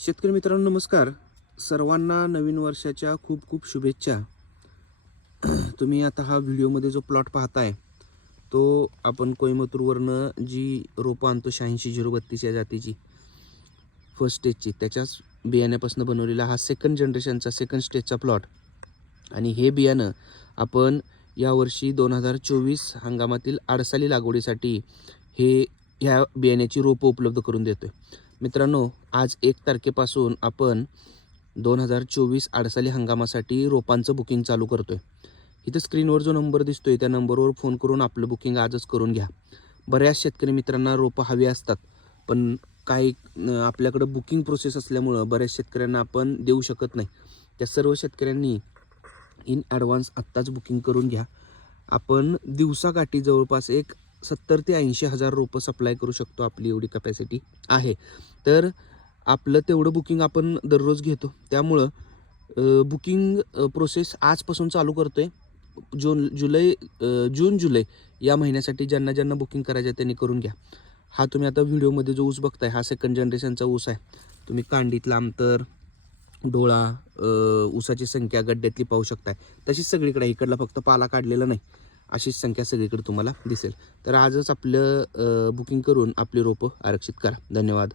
शेतकरी मित्रांनो नमस्कार. सर्वांना नवीन वर्षाच्या खूप खूप शुभेच्छा. तुम्ही आता हा व्हिडिओमध्ये जो प्लॉट पाहताय तो आपण कोईमतूरवरनं जी रोपं आणतो शहाऐंशी झिरो बत्तीस या जातीची फर्स्ट स्टेजची त्याच्याच बियाण्यापासून बनवलेला हा सेकंड जनरेशनचा सेकंड स्टेजचा प्लॉट आणि हे बियाणं आपण यावर्षी दोन हजार चोवीस हंगामातील आडसाली लागवडीसाठी हे ह्या बियाण्याची रोपं उपलब्ध करून देतो आहे मित्रांनो आज एक तारखेपासून आपण दोन हजार चोवीस आडसाली हंगामासाठी रोपांचं बुकिंग चालू करतो आहे इथं स्क्रीनवर जो नंबर दिसतोय त्या नंबरवर फोन करून आपलं बुकिंग आजच करून घ्या. बऱ्याच शेतकरी मित्रांना रोपं हवी असतात पण काही आपल्याकडं बुकिंग प्रोसेस असल्यामुळं बऱ्याच शेतकऱ्यांना आपण देऊ शकत नाही. त्या सर्व शेतकऱ्यांनी इन ॲडव्हान्स आत्ताच बुकिंग करून घ्या. आपण दिवसाकाठी जवळपास एक सत्तर ते ऐंशी हजार रोपं सप्लाय करू शकतो आपली एवढी कपॅसिटी आहे. तर आपलं तेवढं बुकिंग आपण दररोज घेतो. त्यामुळं बुकिंग प्रोसेस आजपासून चालू करतो आहे जून जुलै जून जुलै या महिन्यासाठी ज्यांना ज्यांना बुकिंग करायचं आहे त्यांनी करून घ्या. हा तुम्ही आता व्हिडिओमध्ये जो ऊस बघताय हा सेकंड जनरेशनचा ऊस आहे. तुम्ही कांडीतला अंतर डोळा ऊसाची संख्या गड्ड्यातली पाहू शकताय. तशीच सगळीकडे इकडला फक्त पाला काढलेला नाही. अशीच संख्या सगळीकडे तुम्हाला दिसेल. तर आजच आपलं बुकिंग करून आपली रोपं आरक्षित करा. धन्यवाद.